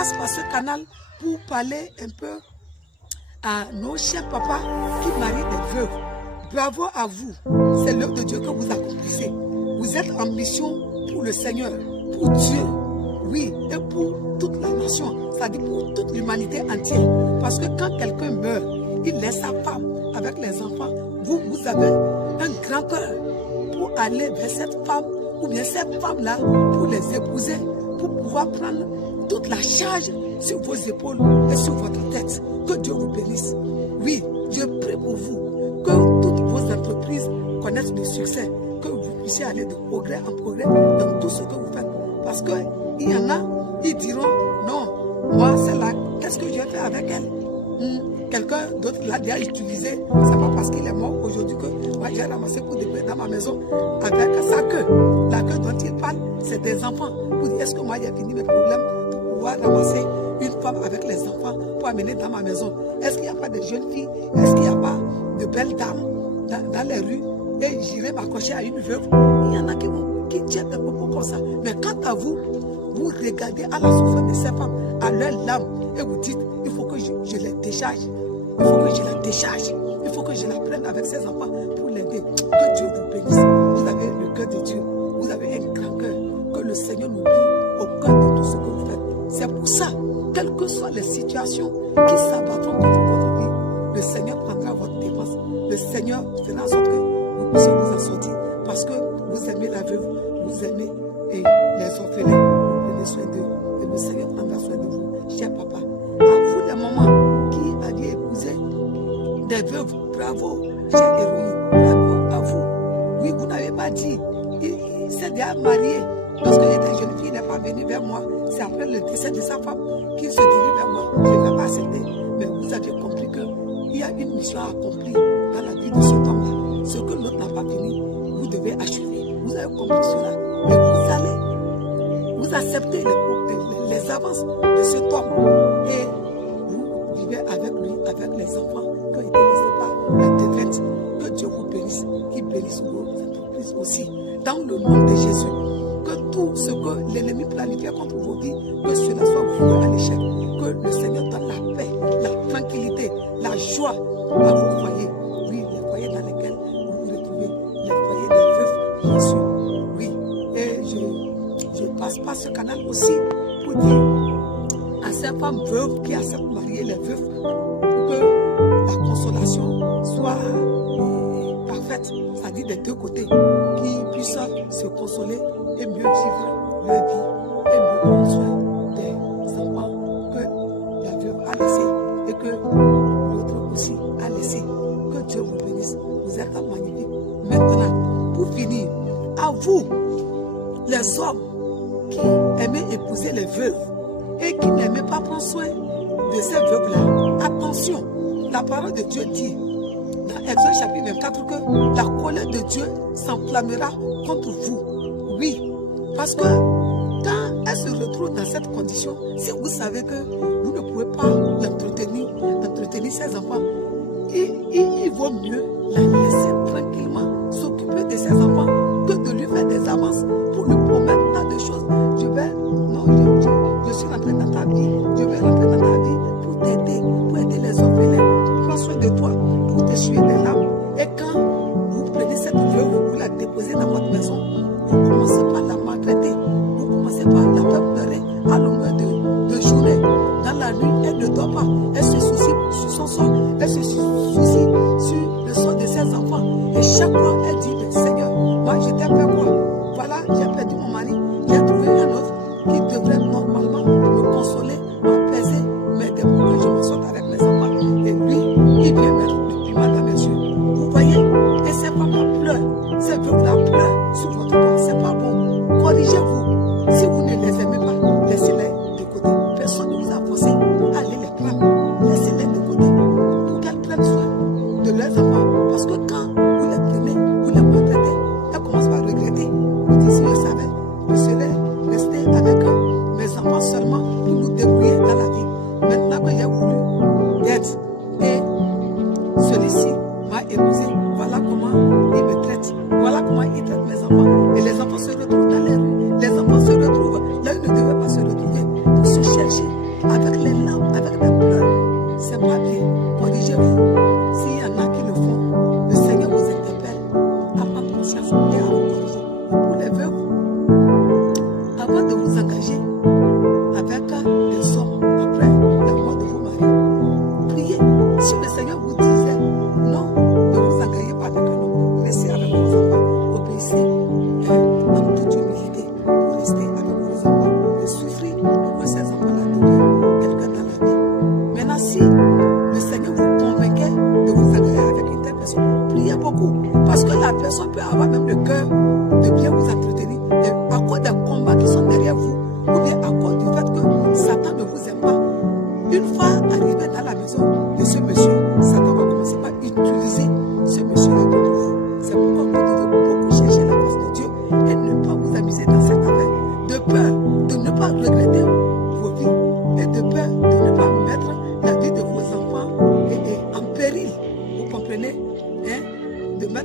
passe par ce canal pour parler un peu à nos chers papas qui marient des veuves. Bravo à vous. C'est l'œuvre de Dieu que vous accomplissez. Vous êtes en mission pour le Seigneur, pour Dieu, oui, et pour toute la nation, c'est-à-dire pour toute l'humanité entière. Parce que quand quelqu'un meurt, il laisse sa femme avec les enfants. Vous avez un grand cœur pour aller vers cette femme ou bien cette femme-là pour les épouser, pour pouvoir prendre toute la charge sur vos épaules et sur votre tête. Que Dieu vous bénisse. Oui, je prie pour vous que toutes vos entreprises connaissent le succès, que vous puissiez aller de progrès en progrès dans tout ce que vous faites. Parce qu'il y en a, ils diront, non, moi c'est là, qu'est-ce que je vais faire avec elle? Quelqu'un d'autre l'a déjà utilisé, c'est pas parce qu'il est mort aujourd'hui que moi j'ai ramassé pour déposer dans ma maison avec sa queue. La queue dont il parle, c'est des enfants. Vous dites, est-ce que moi j'ai fini mes problèmes pour pouvoir ramasser une femme avec les enfants pour amener dans ma maison? Est-ce qu'il n'y a pas de jeunes filles? Est-ce qu'il n'y a pas de belles dames dans les rues? Et j'irai m'accrocher à une veuve. Il y en a qui tiennent des propos comme ça. Mais quant à vous, vous regardez à la souffrance de ces femmes, à leur larmes, et vous dites, il faut que je les décharge. Il faut que je la décharge. Il faut que je la prenne avec ses enfants pour l'aider. Que Dieu vous bénisse. Vous avez le cœur de Dieu. Vous avez un grand cœur. Que le Seigneur n'oublie aucun de tout ce que vous faites. C'est pour ça, quelles que soient les situations qui s'abattront contre votre vie, le Seigneur prendra votre défense. Le Seigneur fera en sorte que vous puissiez vous en sortir. Parce que vous aimez la veuve, vous aimez les orphelins. Vous prenez soin d'eux. Et le Seigneur prendra soin de vous. Cher papa, à vous les mamans qui aviez épousé des veuves, bravo, chère héroïne, bravo à vous. Oui, vous n'avez pas dit, il s'est déjà marié. Lorsque j'étais jeune fille, il n'est pas venu vers moi. C'est après le décès de sa femme qu'il se dirige vers moi. Je ne l'ai pas accepté. Mais vous aviez compris qu'il y a une mission à accomplir dans la vie de cet homme-là. Ce que l'autre n'a pas fini, vous devez achever. Vous avez compris cela. Et vous allez, vous acceptez les avances de cet homme. Et vous vivez avec lui, avec les enfants, que il ne laissez pas la défaite. Que Dieu vous bénisse, qu'il bénisse vos entreprises aussi. Dans le nom de Jésus, que tout ce que l'ennemi planifie contre vos vies, que cela soit voué à l'échec. Que le Seigneur donne la paix, la tranquillité, la joie à vos foyers. Oui, les foyers dans lesquels vous vous retrouvez, les foyers des veufs, bien sûr. Oui, et je passe par ce canal aussi pour dire à ces femmes veuves qui acceptent de marier les veufs, pour que la consolation soit parfaite, c'est-à-dire des deux côtés, qui puissent se consoler et mieux vivre leur vie et mieux prendre soin des enfants que la veuve a laissés et que l'autre aussi a laissé. Que Dieu vous bénisse. Vous êtes magnifiques. Maintenant, pour finir, à vous, les hommes qui aimaient épouser les veuves et qui n'aimaient pas prendre soin de ces veuves-là, attention, la parole de Dieu dit dans Exode chapitre 24 que la colère de Dieu s'enflammera contre vous. Oui, parce que quand elle se retrouve dans cette condition, si vous savez que vous ne pouvez pas entretenir ses enfants, il vaut mieux la laisser tranquillement s'occuper de ses enfants que de lui faire des avances pour lui promettre tant de choses. Je suis rentré dans ta vie, je vais rentrer dans ta vie pour t'aider, pour aider les orphelins, prends soin de toi, pour t'essuyer des larmes. Et quand vous prenez cette veuve, vous la déposez dans votre maison, vous commencez par la maltraiter, vous commencez par la faire pleurer à longueur de journée. Dans la nuit, elle ne dort pas, elle se soucie sur son sort, elle se soucie sur le sort de ses enfants. Et chaque fois, elle dit, Seigneur, moi je t'ai fait quoi? Voilà, j'ai perdu mon mari, j'ai trouvé un autre qui devrait normalement me consoler, m'apaiser, m'aider pour que je me sorte avec mes enfants. Et lui, il vient mettre le piment dans mes yeux. Vous voyez? Et ces femmes-là pleurent, ces veuves-là pleurent sur votre corps. C'est pas bon. Corrigez-vous. Si vous ne les aimez pas, laissez-les de côté. Personne ne vous a forcé à aller les prendre. Laissez-les de côté. Pour qu'elles prennent soin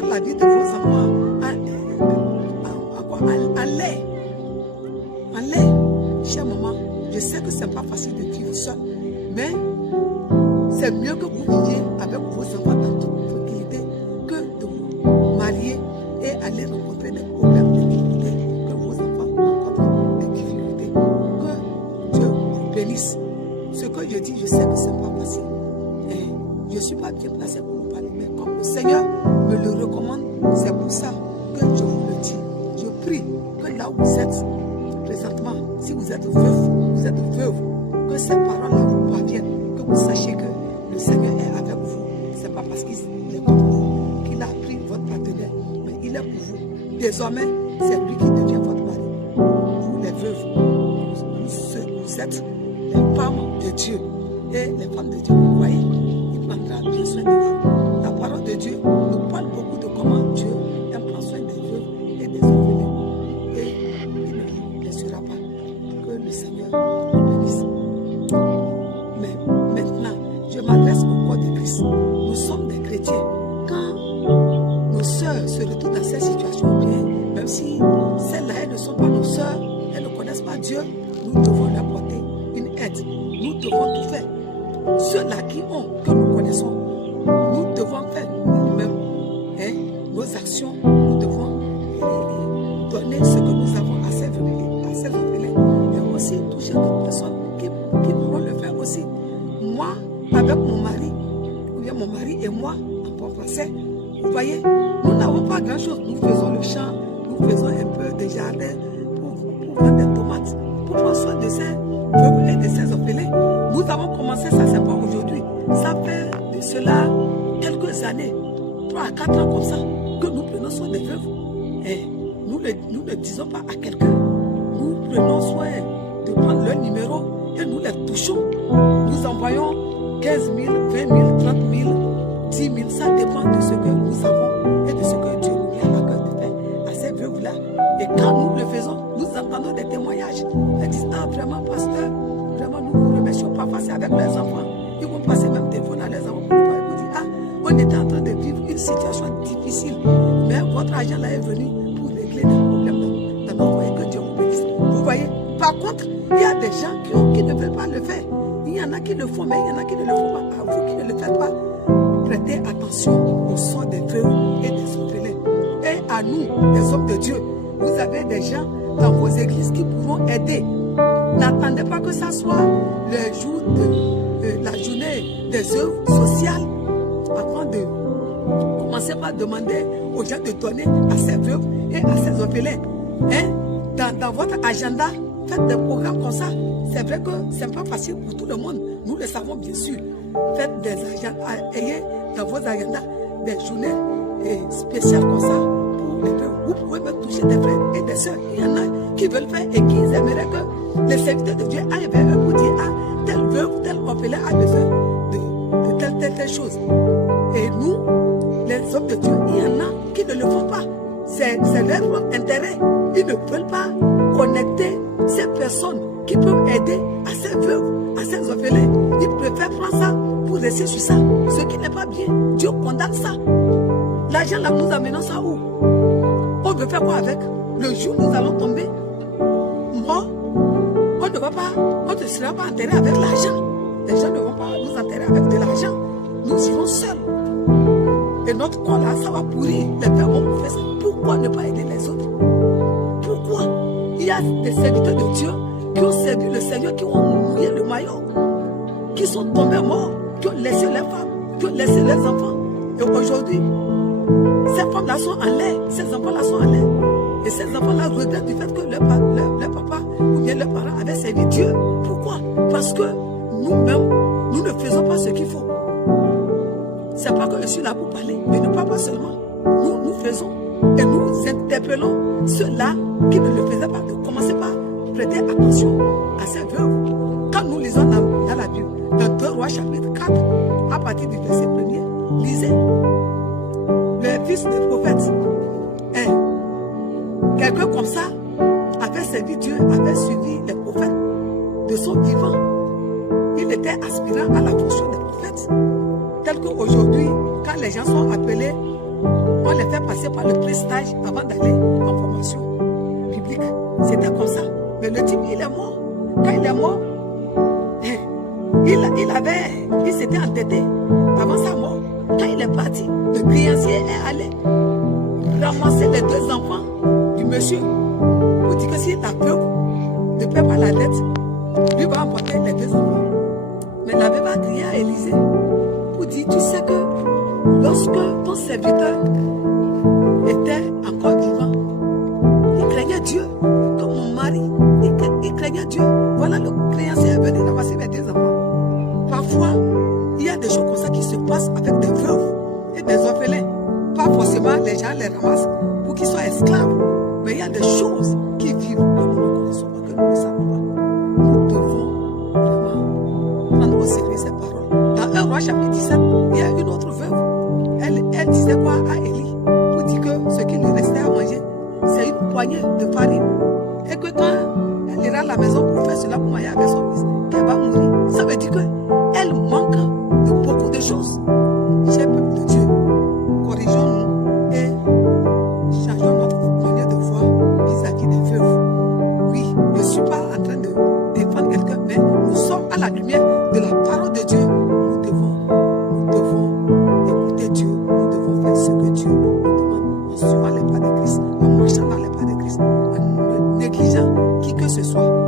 mettre la vie de vos enfants en l'air. En l'air. Chère maman, je sais que ce n'est pas facile de vivre seul, mais c'est mieux que vous viviez avec vos enfants dans toute tranquillité que de vous marier et aller rencontrer des problèmes, des difficultés, que vos enfants rencontrent des difficultés. Que Dieu vous bénisse. Ce que je dis, je sais que ce n'est pas facile. Et je ne suis pas bien placé pour vous parler, mais comme le Seigneur me le recommande, c'est pour ça que je vous le dis. Je prie que là où vous êtes présentement, si vous êtes veuve, que ces paroles-là vous parviennent, que vous sachiez que le Seigneur est avec vous. Ce n'est pas parce qu'il est contre vous qu'il a pris votre partenaire, mais il est pour vous. Désormais, c'est lui qui devient votre mari. Vous les veuves, vous êtes les femmes de Dieu. Et les femmes de Dieu, vous voyez, il prendra bien soin de vous. La parole de Dieu nous parle beaucoup de comment Dieu aime prendre soin des veuves et des orphelins. Et il ne vous laissera pas. Que le Seigneur nous bénisse. Mais maintenant, je m'adresse au corps de Christ. Nous sommes des chrétiens. Quand nos sœurs se retrouvent dans cette situation, bien, même si celles-là, elles ne sont pas nos sœurs, elles ne connaissent pas Dieu, nous devons leur apporter une aide. Nous devons tout faire. Ceux-là qui ont, que nous connaissons, nous devons faire nous-mêmes nos actions. Nous devons donner ce que nous avons à ces orphelins et aussi toucher d'autres personnes qui pourront le faire aussi. Moi, avec mon mari, ou bien mon mari et moi, en bon français, vous voyez, nous n'avons pas grand-chose. Nous faisons le champ, nous faisons un peu de jardin pour vendre des tomates, pour prendre soin de ces peuples et de ces orphelins. Nous avons commencé ça, c'est pas aujourd'hui. Ça fait de cela quelques années, 3 à 4 ans comme ça, que nous prenons soin des veuves. Et nous ne disons pas à quelqu'un. Nous prenons soin de prendre leur numéro et nous les touchons. Nous envoyons 15 000, 20 000, 30 000, 10 000. Ça dépend de ce que nous avons et de ce que Dieu nous met à cœur de faire à ces veuves-là. Et quand nous le faisons, nous entendons des témoignages. Elles disent, ah vraiment pasteur, vraiment nous vous remercions pas passer avec les enfants. Ils vont passer même des fois à les enfants pour nous parler, pour dire, ah, on était en train de vivre une situation difficile, mais votre argent là est venu pour régler des problèmes dans notre foyer, que Dieu vous bénisse. Vous voyez, par contre, il y a des gens qui ne veulent pas le faire. Il y en a qui le font, mais il y en a qui ne le font pas. À vous qui ne le faites pas, prêtez attention au sort des veuves et des orphelins. Et à nous, les hommes de Dieu, vous avez des gens dans vos églises qui pourront aider. N'attendez pas que ça soit le jour de la journée des œuvres sociales avant de commencer par demander aux gens de donner à ces veuves et à ces orphelins. Dans votre agenda, faites des programmes comme ça. C'est vrai que ce n'est pas facile pour tout le monde. Nous le savons bien sûr. Faites des agendas, ayez dans vos agendas des journées spéciales comme ça pour les veuves. Vous pouvez même toucher des frères et des soeurs. Il y en a qui veulent faire et qui aimeraient que les serviteurs de Dieu aillent vers eux pour dire, ah, telle veuve, tel orphelin a besoin de telle chose. Et nous, les hommes de Dieu, il y en a qui ne le font pas. C'est leur intérêt. Ils ne veulent pas connecter ces personnes qui peuvent aider à ces veuves, à ces orphelins. Ils préfèrent prendre ça pour rester sur ça. Ce qui n'est pas bien. Dieu condamne ça. L'argent là, nous amenons ça où? On veut faire quoi avec? Le jour où nous allons tomber, mort, on ne sera pas enterré avec l'argent. Les gens ne vont pas nous enterrer avec de l'argent. Nous irons seuls. Et notre corps là, ça va pourrir. Les pères vont faire ça. Pourquoi ne pas aider les autres? Pourquoi? Il y a des serviteurs de Dieu qui ont servi le Seigneur, qui ont mouillé le maillot, qui sont tombés morts, qui ont laissé les femmes, qui ont laissé les enfants. Et aujourd'hui, ces femmes-là sont en l'air, ces enfants-là sont en l'air. Et ces enfants-là regrettent du fait que leur papa ou bien leurs parents avaient servi Dieu. Pourquoi? Parce que nous-mêmes, nous ne faisons pas ce qu'il faut. C'est pas que je suis là pour parler, mais ne parle pas seulement. Nous faisons. Et nous interpellons ceux-là qui ne le faisaient pas. De commencer par prêter attention à ces veuves. Quand nous lisons dans la Bible, dans 2 Rois chapitre 4, à partir du verset 1er, lisez. Le fils des prophètes, quelqu'un comme ça avait servi Dieu, avait suivi les prophètes de son vivant. Il était aspirant à la fonction des prophètes. Tel qu'aujourd'hui, quand les gens sont appelés, on On les fait passer par le pré-stage avant d'aller en formation biblique. C'était comme ça. Mais le type, il est mort. Quand il est mort, il s'était entêté avant sa mort. Quand il est parti, le créancier est allé ramasser les 2 enfants du monsieur pour dire que si la veuve ne paie pas la dette, lui va emporter les 2 enfants. Mais la veuve a crié à Élisée pour dire, tu sais que lorsque ton serviteur était encore vivant, il craignait Dieu, comme mon mari, il craignait Dieu. Voilà, le créancier est venu ramasser mes 2 enfants. Parfois, il y a des choses comme ça qui se passent avec des veuves et des orphelins. Pas forcément les gens les ramassent pour qu'ils soient esclaves. Mais il y a des choses qui vivent que nous ne connaissons pas, que nous ne savons pas. Nous devons vraiment prendre au sérieux ces paroles. Dans 1 Roi chapitre 17, il y a une autre veuve. Elle disait quoi à Élie pour dire que ce qui lui restait à manger, c'est une poignée de farine. Et que quand elle ira à la maison pour faire cela, pour manger avec son fils, elle va mourir. Ça veut dire qu'elle manque de beaucoup de choses. Cher peuple de Dieu, corrigeons-nous et changeons notre manière de voir vis-à-vis des veuves. Oui, je ne suis pas en train de défendre quelqu'un, mais nous sommes à la lumière de la parole de Dieu. Nous devons écouter Dieu. Nous devons faire ce que Dieu nous demande en suivant les pas de Christ, en marchant dans les pas de Christ, en négligeant qui que ce soit.